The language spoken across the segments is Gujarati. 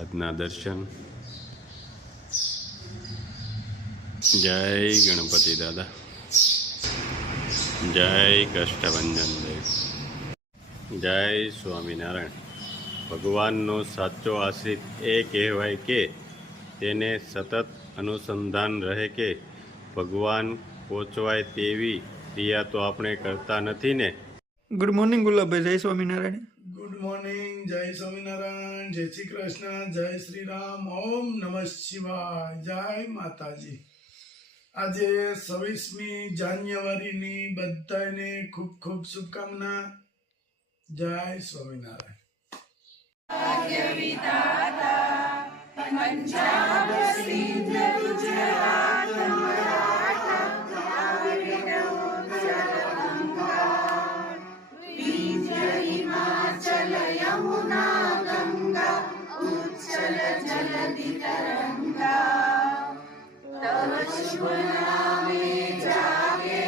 આજના દર્શન. જય ગણપતિ દાદા, જય કષ્ટભંજન દેવ, જય સ્વામિનારાયણ. ભગવાનનો સાચો આશ્રિત એ કહેવાય કે તેને સતત અનુસંધાન રહે કે ભગવાન પહોંચવાય તેવી ક્રિયા તો આપણે કરતા નથી ને. ગુડ મોર્નિંગ ગુલાબભાઈ, જય સ્વામિનારાયણ. ગુડ મોર્નિંગ, જય સ્વામિનારાયણ, જય શ્રી કૃષ્ણ, જય શ્રી રામ, ઓમ નમઃ શિવાય, જય માતાજી. આજે 26મી જાન્યુઆરીની બધાને ખૂબ ખૂબ શુભકામના. જય સ્વામિનારાયણ. પંજાબ સિંધ ગુજરાત यमुना गंगा उच्चल जलधि तरंगा तव शुभ नामे जागे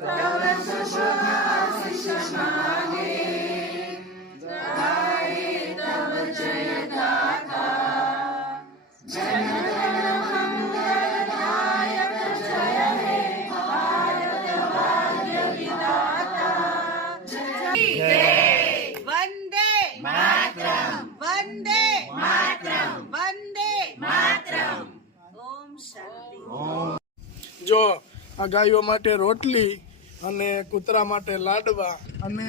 तव शुभ आशीष मांगे गाए तव जय गाथा जन गण मंगलदायक जय हे भारत भाग्य विधाता जय. જો આ ગાયો માટે રોટલી અને કૂતરા માટે લાડવા, અને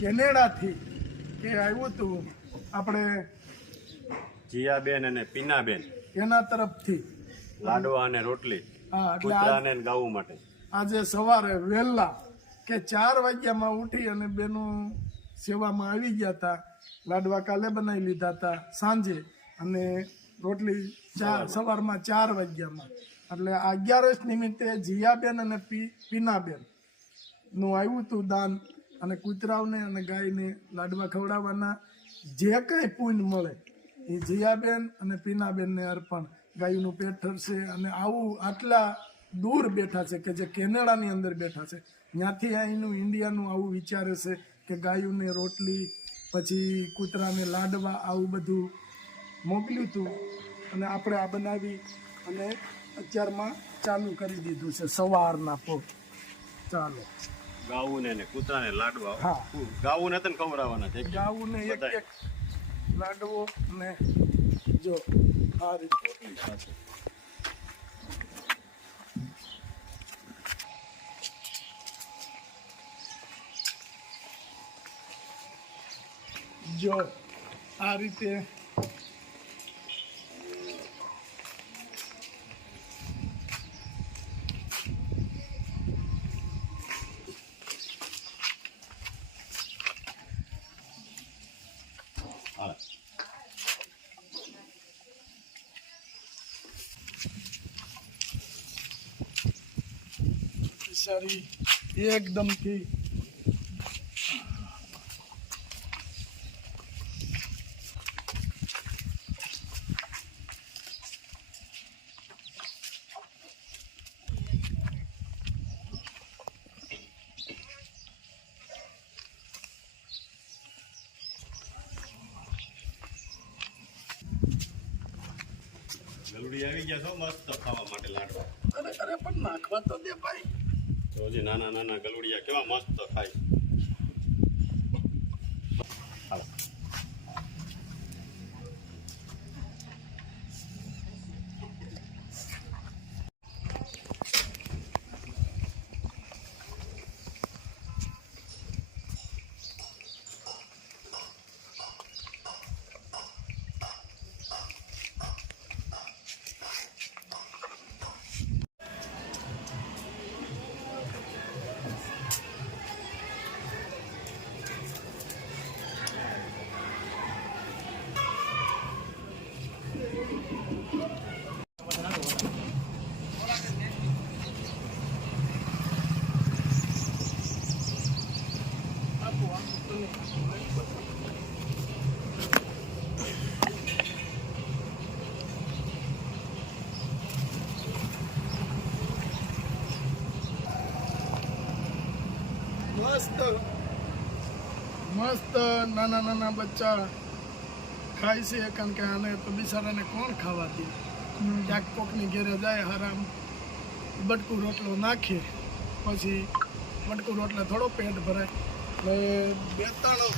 કેનેડાથી કે આવ્યું હતું આપણે જીયાબેન અને પીનાબેન, એના તરફથી લાડવા અને રોટલી હા, કૂતરાને અને ગાવું માટે. આજે સવારે વહેલા કે 4 વાગ્યામાં ઉઠી અને બેનો સેવામાં આવી ગયા હતા. લાડવા કાલે બનાવી લીધા હતા સાંજે, અને રોટલી સવારમાં 4 વાગ્યામાં. એટલે 11 નિમિત્તે જીયાબેન અને પીનાબેન નું આવ્યું હતું દાન, અને કૂતરાઓને અને ગાયને લાડવા ખવડાવવાના. જે કંઈ પુણ્ય મળે એ જીયાબેન અને પીનાબેનને અર્પણ. ગાયનું પેટ ઠરશે. અને આવું આટલા દૂર બેઠા છે કે જે કેનેડાની અંદર બેઠા છે, ત્યાંથી અહીંનું ઇન્ડિયાનું આવું વિચારે છે કે ગાયોને રોટલી, પછી કૂતરાને લાડવા, આવું બધું મોકલ્યું હતું. અને આપણે આ બનાવી અને અત્યારમાં ચાલુ કરી દીધું છે સવારના પોર. ચાલો ગાવું ને કૂતરાને લાડવા. હા, ગાવું ને તને ખવડાવવાના છે. ગાવું ને એક એક લાડવો. અને જો આ રીતે જો આ રીતે સારી એકદમથી ગલુડી આવી ગયા છો મસ્ત ખાવા માટે લાડવા. અરે પણ નાખવા તો દે ભાઈ. તો હજી નાના નાના ગલુડિયા કેવા મસ્ત ખાય. મસ્ત મસ્ત નાના નાના બચ્ચા ખાય છે કારણ કે આને તો બિચારાને કોણ ખાવા દે. ક્યાંક કોકની ઘેરે જાય હરામ બટકું રોટલો નાખે પછી બટકું રોટલે થોડો પેટ ભરાય એટલે બે ત્રણ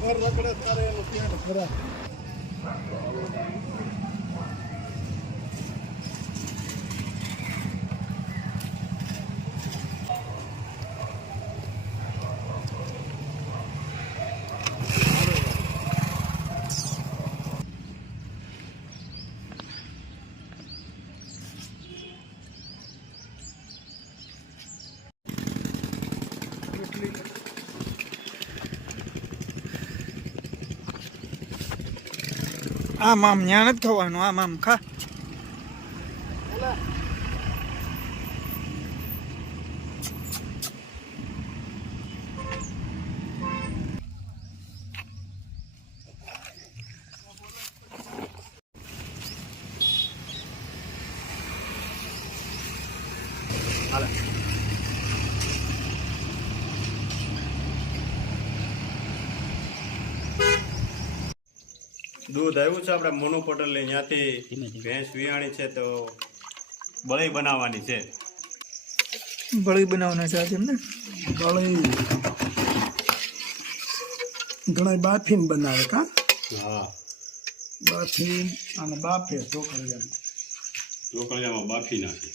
ઘર રખડે ત્યારે એનું પેટ ભરાય. આમ આમ ન્યા નથી થવાનું, આમ આમ ખા. દૂધ આવ્યું છે આપણે મોનુ પટેલ ત્યાંથી ભેંસ વિયાણી છે તો બળી બનાવવાની છે. બળી બનાવવાના છે આજે એમને. ગળી ઘણા બાફીને બનાવે કા હા, બાફીન અને બાફે ઢોકળિયામાં બાફી નાખી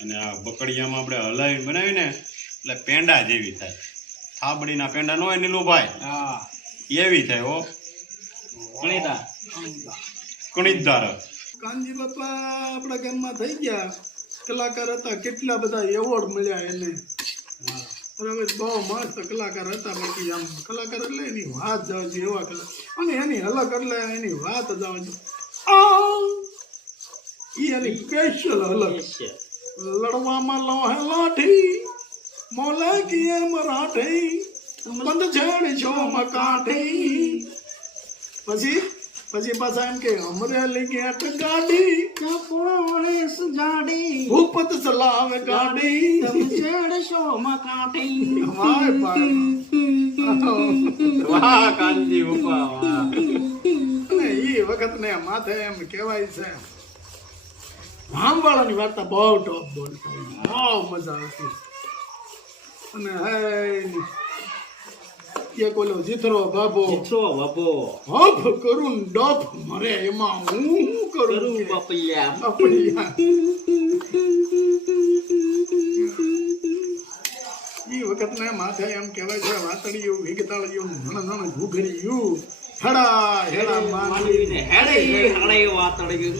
અને આ બકડિયામાં આપણે હલાવી બનાવી ને એટલે પેંડા જેવી થાય. થાબડીના પેંડા ન હોય નીલુભાઈ, હા એવી થાય. હો કણીદાર. કાનજી બાપા આપણા ગામમાં થઈ ગયા કલાકાર હતા, કેટલા બધા એવોર્ડ મળ્યા એને. બરાબર, બહુ મસ્ત કલાકાર હતા. બાકી આમ કલાકાર એટલે એની વાત જવા જોઈએ એવા કલાકાર, અને એની હલક એટલે એની વાત જવા જોઈએ. એની સ્પેશિયલ હલક. લડવામાં લોહે લાઠી મોલા કી મરાઠી બંધ છેડી છો મકાઠી. પછી પાછા એમ કે અમરેલી ગેટ ગાડી પોલીસ ગાડી ભૂપત ચલાવે ગાડી છેડશો મકાઠી. વાહ કાનજી બાપા વાહ. અને એ વખત ને માથે એમ કહેવાય છે ભામવાળાની વાર્તા બહુ ટોપ બોલતા, બહુ મજા આવતી. અને એક ઓલો જીથરો બાબો હફ કરું ડફ મરે એમાં હું કરું બાપૈયા. એ વખત ને માથે એમ કહેવાય છે વાતડિયું વિગતાળિયું નાના ઘૂઘરિયું હેડા હેડા માનવીને હેડે વાતડિયું.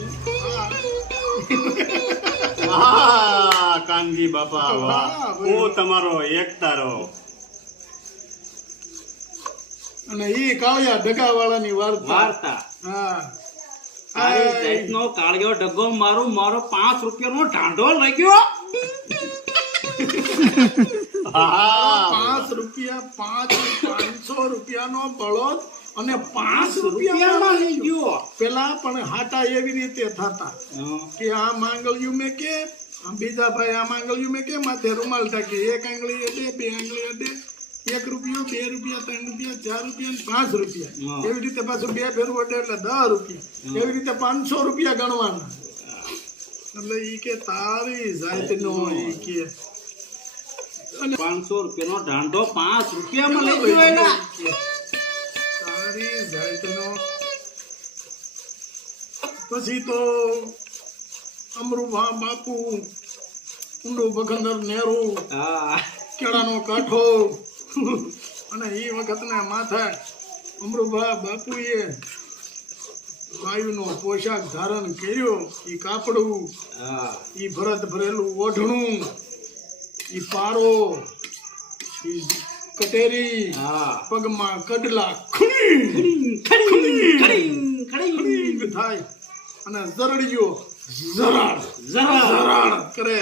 વાહ કાનજી બાપા વાહ. ઓ તમારો એકતારો. અને ઈ કાળિયા ઢગા વાળાની વાર્તા. હા, નો કાળિયો ઢગો મારો 5 રૂપિયાનો ઢાંઢો લઈ ગયો. 5 રૂપિયા 500 રૂપિયાનો બળદ અને 5 રૂપિયામાં લઈ ગયો. પેલા પણ હાટા એવી રીતે થતા કે આ માંગલ્યું મેં કે બીજા ભાઈ આ માંગલ્યું મેં કે માથે રૂમાલ ટાકી, એક આંગળી અડે, બે આંગળી અડે, 1 રૂપિયો, 2 રૂપિયા, 3 રૂપિયા, 4 રૂપિયા, 5 રૂપિયા. એવી રીતે પાછું 2 ફેરવું અડે એટલે 10 રૂપિયા. એવી રીતે 500 રૂપિયા ગણવાના. એટલે ઈ કે તારી જાતનો ઈ કે 500 રૂપિયાનો ઢાંઢો 5 રૂપિયામાં લઈ ગયો એના. તારી જાતનો. પછી તો અમરુભા બાપુ, ઊંડું બખંદર નેરું, કેળાનો કાંઠો. અને એ વખતના માથે અમરુભા બાપુએ વાયુનો પોશાક ધારણ કર્યો. એ કાપડું, એ ભરત ભરેલું ઓઢણું, એ પારો, એ કટેરી, પગમાં કડલા થાય અને ઝરડીઓ ઝરાડ કરે.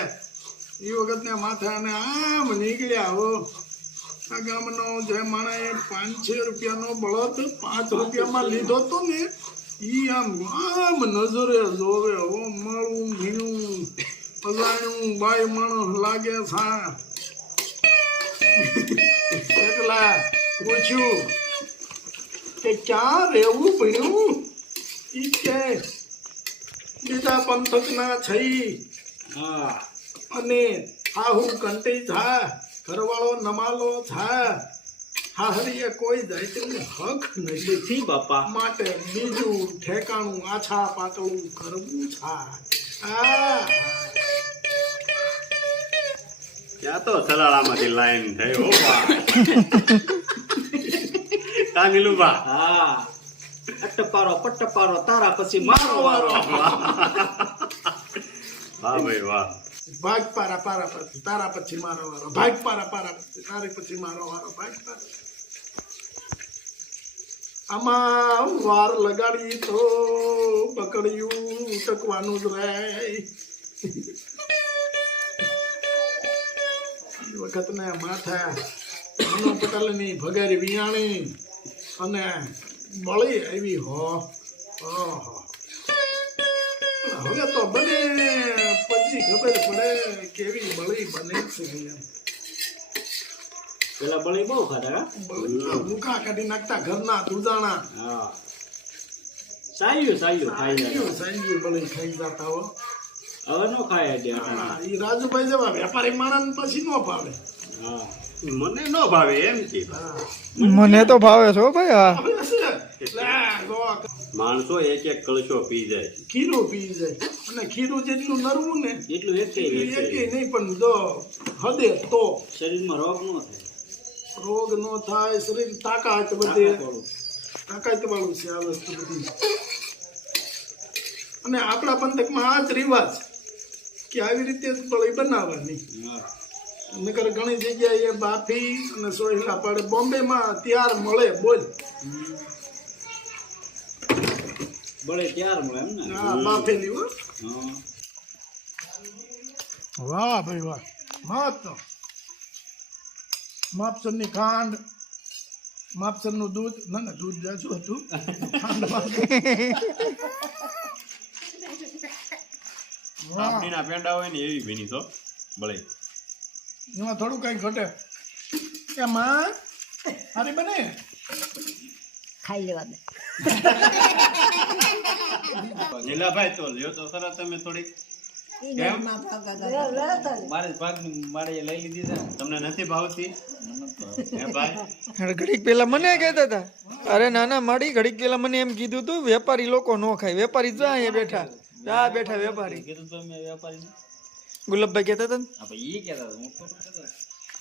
એ વખત ને માથે અને આમ નીકળ્યા. હો આ ગામનો જે માણસે 500 રૂપિયાનો બળદ 5 રૂપિયામાં લીધો તો ને ઈ આમ નજરે જોવે. હો મળું ભીણું પલાણું બાઈ માણસ લાગે છા. એટલા પૂછ્યું કે ક્યાં રહેવું ભણ્યું ઈ કે બીજા પંથકના છઈ હા અને હાહુ કંટી થા ઘરવાળો નમાલો થા હાહરીએ કોઈ જાતિનો હક નથી થી બાપા માટે બીજું ઠેકાણું આછા પાતળું કરવું થાય આ ત્યાં તો સલાળામાંથી લાઈન થઈ હો બા કા મિલુબા હા અટપારો પટ્ટપારો તારા પછી મારો વારો વાહ ભાઈ વાહ ભાગ પારા પારા પછી તારા પછી મારો વારો ભાગ પારા પારા પછી તારી પછી મારો વારો ભાગ પારા આમાં વાર લગાડી તો પકડ્યું ઉટકવાનું જ રહે વખત ને માથે મનો પટેલ ની ભગારી વિયાણી અને બળી આવી હો ઓહો હવે તો બને પછી ખબર પડે કેવી બળી બને છે એમ. પેલા બળી બહુ ખાધા બળી તો મુખા કાઢી નાખતા ઘરના દૂધાણા હા સાયું ખાઈ જાય સાંજે બળી ખાઈ જતા હો હવે નો ખાય દે હા, ઈ રાજુભાઈ જેવા વેપારી માણસ પછી નો ભાવે હા મને ન ભાવે એમ છે હા મને તો ભાવે છો ભાઈ હા હવે હશે. લે, ગો, માણસો એક એક કળશો પી જાય ખીરું પી જાય અને ખીરું જેટલું નરવું ને એટલું એક એકેય નહીં પણ જો હદે તો શરીરમાં રોગ નો થાય રોગ નો થાય શરીર તાકાત વધે થોડું તાકાત વાળું છે આ વસ્તુ બધી અને આપણા પંથકમાં આ જ રિવાજ કે આવી રીતે જ બળી બનાવવાની હા નકર ઘણી જગ્યાએ બાફી અને સોયલા પાડે બોમ્બેમાં ત્યાર મળે બોલ બળે ત્યાર મળે એમ ને હા બાફેલી હો હા વાહ ભાઈ વાહ મત માપસરની ખાંડ માપસરનું દૂધ ના દૂધ જાજુ હતું ખાંડ આપણીના પેંડા હોય ને એવી ભીની તો બળે એમાં થોડું કઈ ઘટે એમાં હારી બને ખાઈ લેવા દે નીલાભાઈ તો લ્યો તો ખરા તમે થોડીક કેમ મારે ભાગની મારે લઈ લીધી છે તમને નથી ભાવતી હે ભાઈ ઘડીક પેલા મને કહેતા હતા અરે નાના માડી ઘડીક પેલા મને એમ કીધું તું વેપારી લોકો નો ખાય વેપારી જા અહીંયા બેઠા આ બેઠા વેપારી કીધું તો મેં વેપારી ગુલાબભાઈ કહેતા હતા ને આપણે ઈ કહેતા હતા, હું ખોટું કહેતો હતો.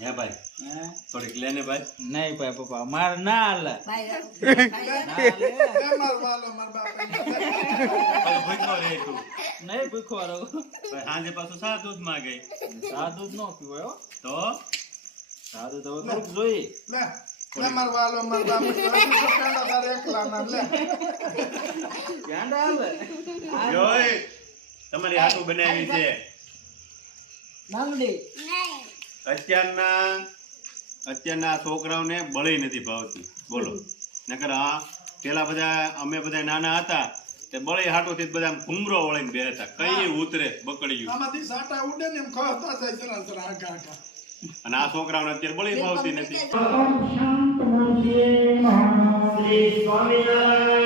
હે ભાઈ હે? થોડીક લેને ભાઈ નહીં ભાઈ પપ્પા મારે ના હાલે પાછો ભૂખ્યો રહે તું નહીં ભૂખો રહું ભાઈ સાંજે પાછું સા દૂધ માંગે સાદું જ ન પીવાય હો તો સાદું તો થોડુંક જોઈએ લે લે માર વાલો માર બાપ પેંડા તારે એકલા ના લે ધ્યાન હાલે જોઈ તમારી હાટું બનાવી છે નાંગડી અત્યારના છોકરાઓને બળી નથી ભાવતી બોલો નકર હા પેલા બધા અમે બધા નાના હતા તે બળી હાટુથી જ બધા ઘુમરો વળીને બેહતા કઈ ઉતરે બકડીયું આમાંથી સાટા ઉડે ને એમ ખતા જાય જરા જરા આગા આગા અને આ છોકરાઓને અત્યારે બળી ભાવતી નથી સ્વામિનારાયણ